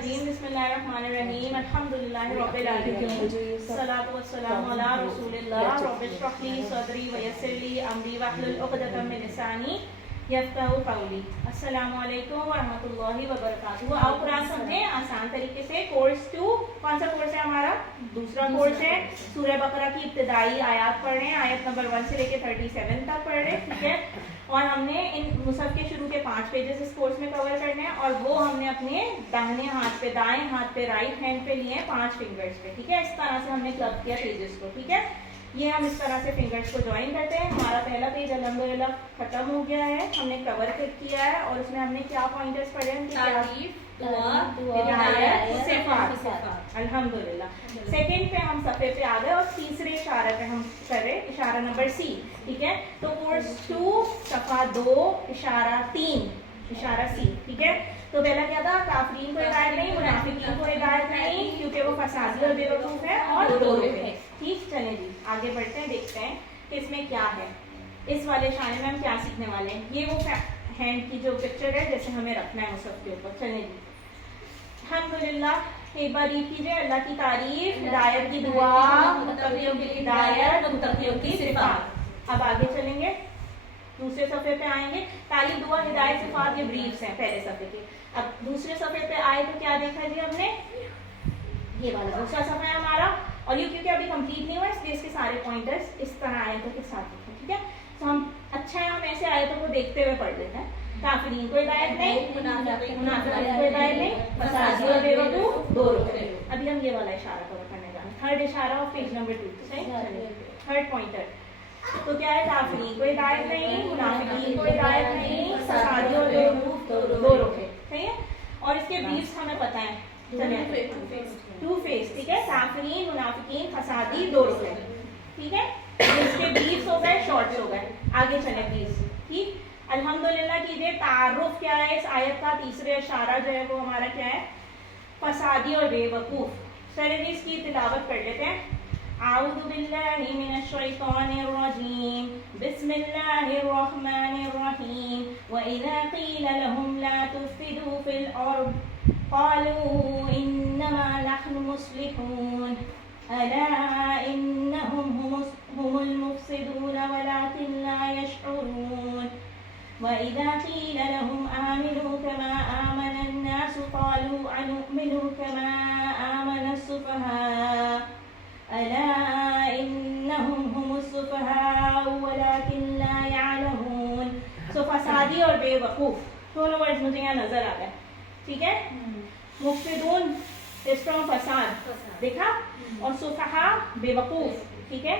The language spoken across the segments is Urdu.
الرجیم بسم اللہ الرحمن الرحیم الحمدللہ رب العالمین الصلاۃ والسلام علی رسول اللہ رب اشرح لی صدری ویسر لی امری واحلل عقدۃ من لسانی یفقہوا قولی. السلام علیکم ورحمۃ اللہ وبرکاتہ. آؤ قرآن سمجھیں آسان طریقے سے. کورس 2 کون سا کورس ہے ہمارا؟ دوسرا کورس ہے. سورہ بقرہ کی ابتدائی آیات پڑھ رہے ہیں, آیت نمبر 1 سے لے کے 37 تک پڑھ رہے ہیں, ٹھیک ہے. اور ہم نے ان مصحف کے شروع کے 5 پیجز اس کورس میں کور کرنے ہیں, اور وہ ہم نے اپنے داہنے ہاتھ پہ, دائیں ہاتھ پہ, رائٹ ہینڈ پہ لیے ہیں 5 فنگرز پہ, ٹھیک ہے. اس طرح سے ہم نے کلب کیا پیجز کو, ٹھیک ہے. یہ ہم اس طرح سے فنگرز کو جوائن کرتے ہیں. ہمارا پہلا پیج الحمدللہ ختم ہو گیا ہے, ہم نے کور کیا ہے, اور اس میں ہم نے کیا پوائنٹرز پڑھے ہیں؟ تعریف, دعا, ہدایت, صفات. الحمدللہ. سیکنڈ پہ ہم صفحے پہ آ گئے, اور تیسرے اشارے پہ ہم کر رہے اشارہ نمبر سی, ٹھیک ہے. تو کورس 2 صفحہ 2 اشارہ 3 اشارہ سی, ٹھیک ہے. تو پہلا کیا تھا؟ کافرین کو ہدایت نہیں, منافقین کو ہدایت نہیں, کیونکہ وہ فسادی اور بے وقوف ہے اور دو روپے ہے. ٹھیک, چلیں جی آگے بڑھتے ہیں, دیکھتے ہیں کہ اس میں کیا ہے. اس والے شانے میں ہم کیا سیکھنے والے ہیں. یہ وہ ہینڈ کی جو پکچر ہے جیسے ہمیں رکھنا ہے مصحف کے اوپر. چلیں جی الحمدللہ. ایک بار ریڈ کیجیے. اللہ کی تعریف, ہدایت کی دعا, متقیوں کی ہدایت, متقیوں کی صفات. اب آگے چلیں گے, دوسرے صفحے پہ آئیں گے. تعریف, دعا, ہدایت, صفات, یہ بریفس ہیں پہلے صفحے کے. اب دوسرے صفحے پہ آئے تو کیا دیکھا جی ہم نے؟ یہ والا دوسرا صفحہ ہے ہمارا, اور یہ کیونکہ ابھی کمپلیٹ نہیں ہوا اس لیے اس کے سارے پوائنٹرز اس طرح آیتوں کے ساتھ لکھیں, ٹھیک ہے. تو ہم اچھا ہے ہم ایسے آیتوں کو دیکھتے ہوئے پڑھ لیتے ہیں. کافرین کو ہدایت نہیں, منافقین کو ہدایت نہیں, فسادی اور بے وقوف دو روپے. ابھی ہم یہ والا اشارہ کور کرنے جا رہے ہیں, تھرڈ اشارہ آف پیج نمبر 2. صحیح, تھرڈ پوائنٹر. تو کیا ہے؟ کافرین کو ہدایت نہیں, منافقین کو ہدایت نہیں, فسادی اور بے وقوف دو روپے. صحیح ہے. اور اس کے بریفس ہمیں پتہ ہیں, ٹو فیس, ٹھیک ہے. کافرین, منافقین, فسادی, دو روپے, ٹھیک ہے. اس کے بریفس ہو گئے, شارٹس ہو گئے. آگے چلیں بریفس, ٹھیک. الحمدللہ کیجیے. تعارف کیا ہے اس آیت کا؟ تیسرے اشارہ جو ہے وہ ہمارا کیا ہے؟ فسادی اور بے وقوف. چلیں جی اس کی تلاوت کر لیتے ہیں. اعوذ باللہ من الشیطان الرجیم, بسم اللہ الرحمن الرحیم. وَإِذَا قِيلَ لَهُمْ لَا تُفْسِدُوا فِي الْأَرْضِ قَالُوا إِنَّمَا نَحْنُ مُصْلِحُونَ أَلَا إِنَّهُمْ هُمُ الْمُفْسِدُونَ وَلَكِنْ لَا يَشْعُرُونَ. وَإِذَا قِيلَ لَهُمْ آمِنُوا كَمَا آمَنَ النَّاسُ قَالُوا أَنُؤْمِنُ كَمَا آمَنَ السُّفَهَاءُ أَلَا إِنَّهُمْ هُمُ السُّفَهَاءُ وَلَكِنْ لَا يَعْلَمُونَ. سو فسادی اور بے وقوف دونوں ورڈز مجھے یہاں نظر آ گئے, ٹھیک ہے. مفسدون از فرام فساد, دیکھا, اور سفہاء بے وقوف, ٹھیک ہے.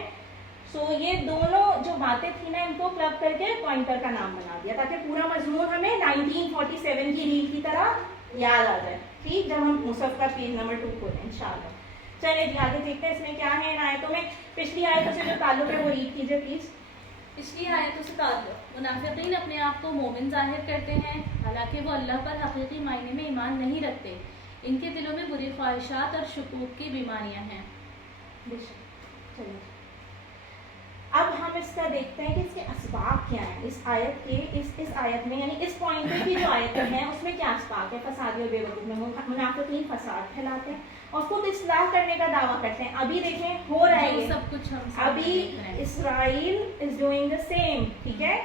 سو یہ دونوں جو باتیں تھیں نا, ان کو کلب کر کے پوائنٹر کا نام بنا دیا تاکہ پورا مضمون ہمیں 1947 کی ریل کی طرح یاد آ جائے, ٹھیک, جب ہم مصحف کا پیج نمبر 2 کھولیں انشاءاللہ. چلے جی آگے دیکھتے ہیں اس میں کیا ہے ان آیتوں میں. پچھلی آیتوں سے جو تعلق ہے وہ ریڈ کیجیے پلیز. پچھلی آیتوں سے تعلق. منافقین اپنے آپ کو مومن ظاہر کرتے ہیں حالانکہ وہ اللہ پر حقیقی معنی میں ایمان نہیں رکھتے. ان کے دلوں میں بری خواہشات اور شکوک کی بیماریاں ہیں. چلیے اب ہم اس کا دیکھتے ہیں کہ اس کے اسباب کیا ہیں. اس آیت کے اس آیت میں یعنی اس پوائنٹ کی جو آیتیں ہیں اس میں کیا اسباب ہے فسادی اور بے وقوف میں. منافقین فساد پھیلاتے ہیں اور خود اصلاح کرنے کا دعویٰ کرتے ہیں. ابھی دیکھیں ہو رہا ہے سب کچھ ہم ابھی اسرائیل از ڈوئنگ دا سیم, ٹھیک ہے.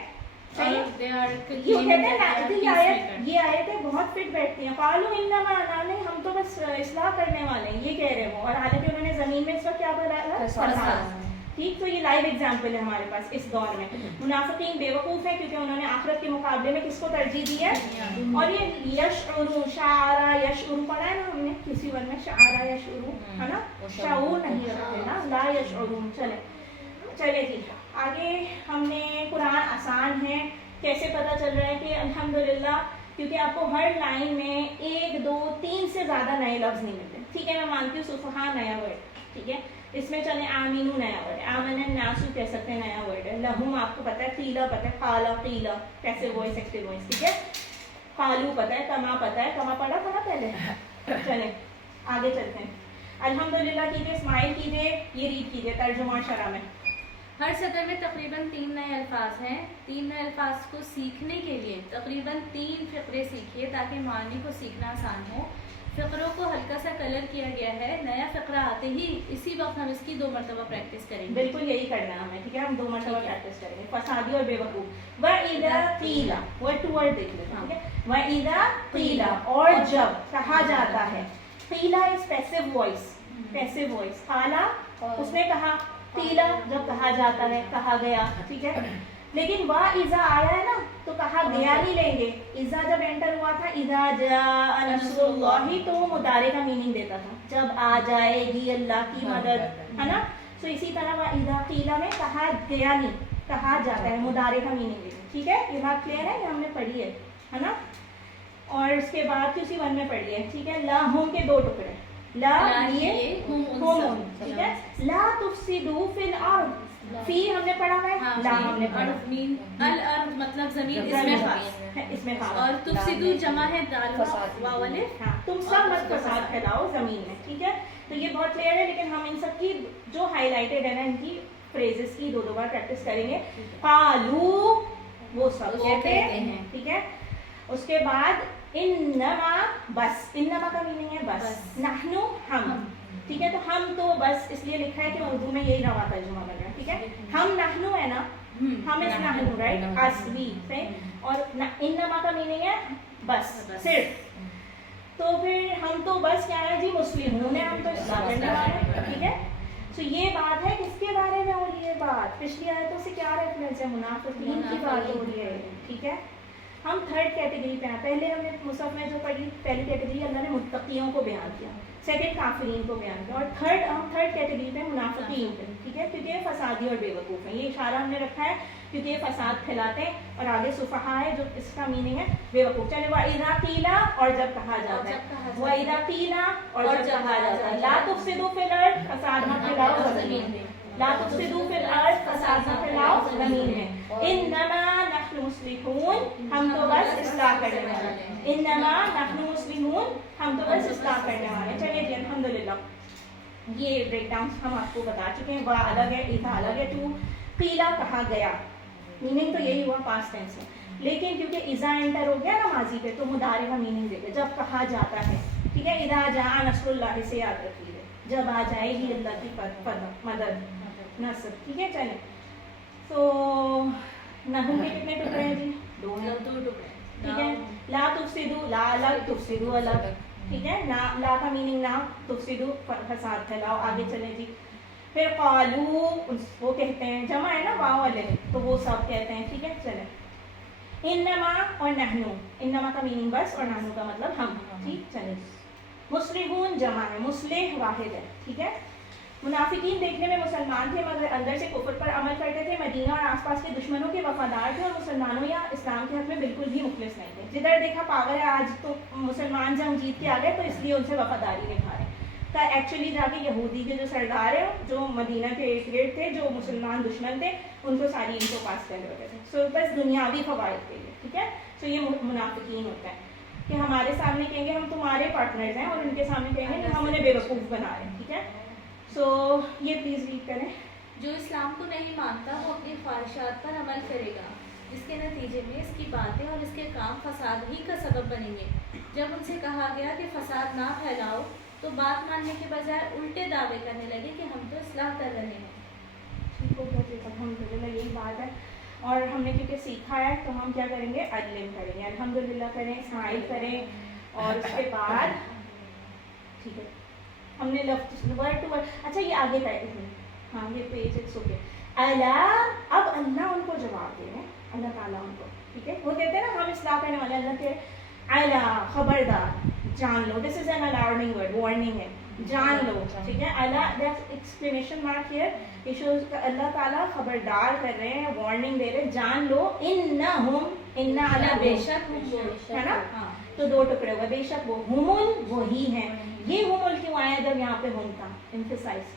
یہ آیتیں بہت فٹ بیٹھتی ہیں. قالوا انما انا, ہم تو بس اصلاح کرنے والے ہیں, یہ کہہ رہے وہ, اور حالانکہ انہوں نے زمین میں اس وقت کیا بنایا؟ فساد. ٹھیک, تو یہ لائیو ایگزامپل ہے ہمارے پاس اس دور میں. منافقین بے وقوف ہیں کیونکہ انہوں نے آخرت کے مقابلے میں کس کو ترجیح دی ہے؟ اور یہ یشعرون, شعرا یشعرون پڑھا ہے نا ہم نے کسی ور میں, شعرا یشعرون ہے نا, شعور نہیں رکھتے نا, لا یشعرون. چلے جی آگے. ہم نے قرآن آسان ہے کیسے پتہ چل رہا ہے کہ الحمدللہ کیونکہ آپ کو ہر لائن میں 1 2 3 سے زیادہ نئے لفظ نہیں ملتے, ٹھیک ہے. میں مانتی ہوں صفحہ نیا ورڈ, ٹھیک ہے. اس میں چلیں آمینو نیا ورڈ ہے, آمن الناسو کہہ سکتے ہیں نیا ورڈ ہے, لہم آپ کو پتہ ہے, قیلا پتہ ہے, قالا قیلا کیسے وائس ایکٹیو وائس, ٹھیک ہے. قالو پتہ ہے, کما پتہ ہے, کما پڑھا تھا نا پہلے. چلیں آگے چلتے ہیں. الحمدللہ کیجیے, اسمائل کیجیے, یہ ریڈ کیجیے ترجمہ اور شرح میں. ہر سطر میں تقریباً 3 نئے الفاظ ہیں. 3 نئے الفاظ کو سیکھنے کے لیے تقریباً 3 فقرے سیکھیے تاکہ معنی کو سیکھنا آسان ہو. فقروں کو ہلکا سا کلر کیا گیا ہے. نیا فقرہ آتے ہی اسی وقت ہم اس کی 2 مرتبہ پریکٹس کریں گے. بالکل یہی کرنا ہے ہمیں, ٹھیک ہے, ہم 2 مرتبہ پریکٹس کریں گے. فسادی اور بے وقوف. وَإِذَا قِيلَ, وہ ٹو ورڈ دیکھ لیں, ٹھیک ہے. وَإِذَا قِيلَ, اور جب کہا جاتا ہے. قیلا is passive voice, passive voice. قالا اس نے کہا, قیلا جب کہا جاتا ہے, کہا گیا, ٹھیک ہے. لیکن وا اذا آیا ہے نا تو کہا گیا نہیں لیں گے. اذا جب انٹر ہوا تھا, اذا جاء نصر اللہ, تو مضارع کا میننگ دیتا تھا, جب آ جائے گی اللہ کی مدد, ہے نا. تو اسی طرح وا اذا قیلا میں کہا گیا نہیں, کہا جاتا ہے, مضارع کا میننگ دیتا ہے, ٹھیک ہے. یہ بات کلیئر ہے, یہ ہم نے پڑھی ہے نا. اور اس کے بعد کسی ون میں پڑھی ہے, ٹھیک ہے. لا ہم کے 2 ٹکڑے, لا لیے ہم, ٹھیک ہے. لا تفسدوا فی الارض, فی ہم نے پڑھا ہے, لا ہم نے پڑھا. الارض مطلب زمین, اس میں خاص, اور تفسدوا جمع ہے دال واو الف. ہاں, تم سب مت فساد پھیلاؤ زمین میں, ٹھیک ہے. تو یہ بہت کلیئر ہے, لیکن ہم ان سب کی جو ہائی لائٹڈ ہے نا, ان کی فریزز کی 2 بار پریکٹس کریں گے. قالو وہ سب کہتے ہیں, ٹھیک ہے. اس کے بعد انما, بس, انما کا میننگ ہے بس. نحنو ہم, ٹھیک ہے. تو ہم تو بس اس لیے لکھا ہے کہ اردو میں یہی روا ترجمہ بن رہا ہے, ٹھیک ہے. ہم نحنو ہے نا, ہم اس نحنو, رائٹ, اس وی سے. اور انما کا میننگ ہے بس, صرف. تو پھر ہم تو بس کیا ہے جی, مسلمون ہیں, ہم تو اصلاح کرنے والے ہیں, ٹھیک ہے. تو یہ بات ہے کس کے بارے میں ہو رہی ہے بات, پچھلی آیتوں سے کیا ریفرنس ہے, منافقین کی بات ہو رہی ہے, ٹھیک ہے. ہم 3rd کیٹیگری پہ ہیں. پہلے ہم نے مصحف میں جو پڑھی, پہلی کیٹیگری اللہ نے متقیوں کو بیان کیا, 2nd کافرین کو بیان کیا, اور ہم 3rd کیٹیگری پہ منافقین پہ, ٹھیک ہے. کیونکہ یہ فسادی اور بے وقوف ہیں, یہ اشارہ ہم نے رکھا ہے کیونکہ یہ فساد پھیلاتے ہیں, اور آگے سفہا ہے جو اس کا میننگ ہے بے وقوف. چلے, وَإِذَا قِيلَ, اور جب کہا جاتا ہے. وَإِذَا قِيلَ, اور جب کہا جاتا ہے. لا تفسدوا فی الارض, فساد مت پھیلاؤ زمین میں. لا تفسدوا فی الارض, فساد مت پھیلاؤ زمین میں. انما نحن مصلحون, ہم تو بس اصلاح کرنے والے ہیں. انما نحن مصلحون, ہم تو بس اصلاح کرنے والے ہیں. چلیے جی, الحمدللہ یہ بریک ڈاؤن ہم آپ کو بتا چکے ہیں. وا الگ ہے, اذا الگ ہے. تو قیلا کہا گیا, میننگ تو یہی ہوا پاسٹ ٹینس میں. لیکن کیونکہ اذا انٹر ہو گیا نا ماضی پہ, تو مضارع کا میننگ دے گا جب کہا جاتا ہے, ٹھیک ہے. اذا جاء نصر اللہ سے یاد رکھیے, جب آ جائے گی اللہ کی مدد, نصر, ٹھیک ہے. چلیں, تو نحو کے کتنے ٹکڑے ہیں جی, 2 ہیں, 2 ٹکڑے, ٹھیک ہے. لا تفسدوا, لا الگ, تفسدوا الگ, ٹھیک ہے. لا کا میننگ نہ, تفسدوا فساد پھیلاؤ. آگے چلیں جی. پھر قالو, وہ کہتے ہیں, جمع ہے نا واو والے, تو وہ سب کہتے ہیں, ٹھیک ہے. چلیں, انما اور نحنو, انما کا میننگ بس, اور نحنو کا مطلب ہم, ٹھیک. چلیں, مصلحون جمع ہے, مصلح واحد ہے, ٹھیک ہے. منافقین دیکھنے میں مسلمان تھے مگر اندر سے کفر پر عمل کرتے تھے. مدینہ اور آس پاس کے دشمنوں کے وفادار تھے, اور مسلمانوں یا اسلام کے حق میں بالکل بھی مخلص نہیں تھے. جدھر دیکھا پاگل ہے, آج تو مسلمان جنگ جیت کے آ گئے تو اس لیے ان سے وفاداری نبھا رہے ہیں. ایکچولی جا کے یہودی کے جو سردار ہیں, جو مدینہ کے ارد گرد تھے, جو مسلمان دشمن تھے, ان کو ساری ان کو پاس کر ہوتے تھے. سو بس دنیاوی فوائد کے لیے, ٹھیک ہے. سو یہ منافقین ہوتا ہے کہ ہمارے سامنے کہیں گے ہم تمہارے پارٹنرز ہیں, اور ان کے سامنے کہیں گے کہ ہم انہیں بے وقوف بنا رہے ہیں, ٹھیک ہے. سو یہ پلیز ریڈ کریں. جو اسلام کو نہیں مانتا وہ اپنی خواہشات پر عمل کرے گا, جس کے نتیجے میں اس کی باتیں اور اس کے کام فساد ہی کا سبب بنیں گے. جب ان سے کہا گیا کہ فساد نہ پھیلاؤ, تو بات ماننے کے بجائے الٹے دعوے کرنے لگے کہ ہم تو اصلاح کر رہے ہیں. ٹھیک ہو گیا جی, الحمدللہ یہی بات ہے. اور ہم نے کیونکہ سیکھا ہے تو ہم کیا کریں گے, علم کریں گے, الحمدللہ کریں, اسماعیل کریں, اور اس کے بعد ٹھیک ہے ہم نے لفظ ورڈ ٹو ورڈ. اچھا یہ آگے کا ہے, ہاں یہ پیج اٹس اوکے. اللہ, اب اللہ ان کو جواب دے رہے ہیں, اللہ تعالیٰ ان کو, ٹھیک ہے. وہ کہتے ہیں نا ہم اصلاح کرنے والے, اللہ کے اللہ خبردار, جان لو. This is an alarming word, warning ہے, جان لو, ٹھیک ہے. Allah that's explanation mark here, یہ شوز اللہ تعالیٰ خبردار کر رہے ہیں, وارننگ دے رہے ہیں, جان لو. انہم, انہ اللہ بے شک ہے نا, تو 2 ٹکڑے ہوئے, بے شک وہ, ہمل وہی ہیں. یہ ہمل کیوں آیا جب یہاں پہ ہم تھا, امفسائز,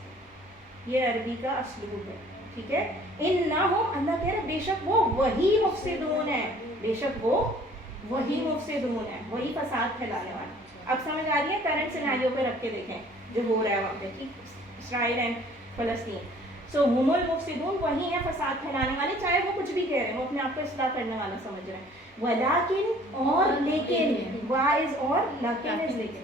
یہ عربی کا اسلوب ہے, ٹھیک ہے. انہم, اللہ کہہ رہے بے شک وہ وہی مفسدون ہیں, بے شک وہ وہی مفسدون ہیں, وہی فساد پھیلانے والے. اب سمجھ آ رہی ہے, کرنٹ سیناریو پہ رکھ کے دیکھیں جو ہو رہا ہے وہاں پہ, ٹھیک, اسرائیل اینڈ فلسطین. سو ہم المفسدون, وہی ہیں فساد پھیلانے والے, چاہے وہ کچھ بھی کہہ رہے ہیں, وہ اپنے آپ کو اصلاح کرنے والا سمجھ رہے ہیں. ولیکن, اور لیکن, وا از اور, لیکن از لیکن.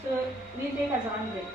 So we'll take azan break.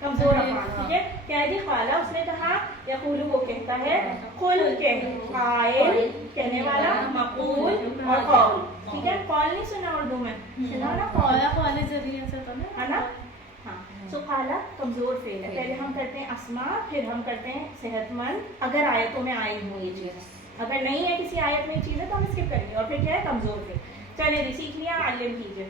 کمزور افعال. ٹھیک ہے, کیا ہے جی قالا اس نے کہا, یقول وہ کہتا ہے, قل کہہ, قائل کہنے والا, مقول اور قول. ٹھیک ہے, قول نہیں سنا اردو میں, سنا نا قول, قول ذریعے سے تو ہے نا. ہاں, سو قالا کمزور فعل ہے. پہلے ہم کرتے ہیں اسما, پھر ہم کرتے ہیں صحت مند, اگر آیتوں میں آئی ہوں یہ چیز. اگر نہیں ہے کسی آیت میں یہ چیز ہے تو ہم اسکپ کریں گے. اور پھر کیا ہے, کمزور فعل. چلے جی, سیکھ لیا, علم کیجیے,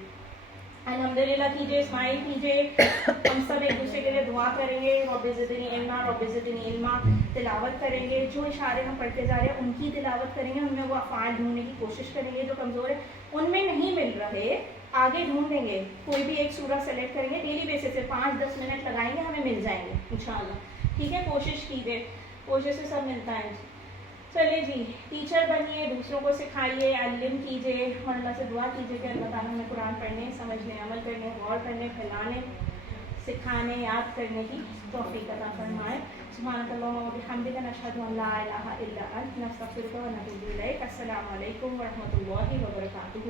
الحمدللہ کیجیے, اسماعیل کیجیے. ہم سب ایک دوسرے کے لیے دعا کریں گے, رب زدنی علما, رب زدنی علما. تلاوت کریں گے, جو اشارے ہم پڑھتے جا رہے ہیں ان کی تلاوت کریں گے, ان میں وہ افعال ڈھونڈنے کی کوشش کریں گے جو کمزور ہے. ان میں نہیں مل رہے, آگے ڈھونڈیں گے, کوئی بھی ایک سورہ سلیکٹ کریں گے, ڈیلی بیسس سے 5-10 منٹ لگائیں گے, ہمیں مل جائیں گے انشاءاللہ. ٹھیک ہے, کوشش کیجیے, کوشش سے سب ملتا ہے. چلیے جی, ٹیچر بنیے, دوسروں کو سکھائیے, علم کیجیے, اور اللہ سے دعا کیجیے کہ اللہ تعالیٰ ہمیں قرآن پڑھنے, سمجھنے, عمل کرنے, غور کرنے, پھیلانے, سکھانے, یاد کرنے کی توفیق عطا فرمائے. سبحانک اللہم و بحمدک, نشہد ان لا الہ الا انت, نستغفرک و نتوب الیک. السلام علیکم ورحمۃ اللہ وبرکاتہ.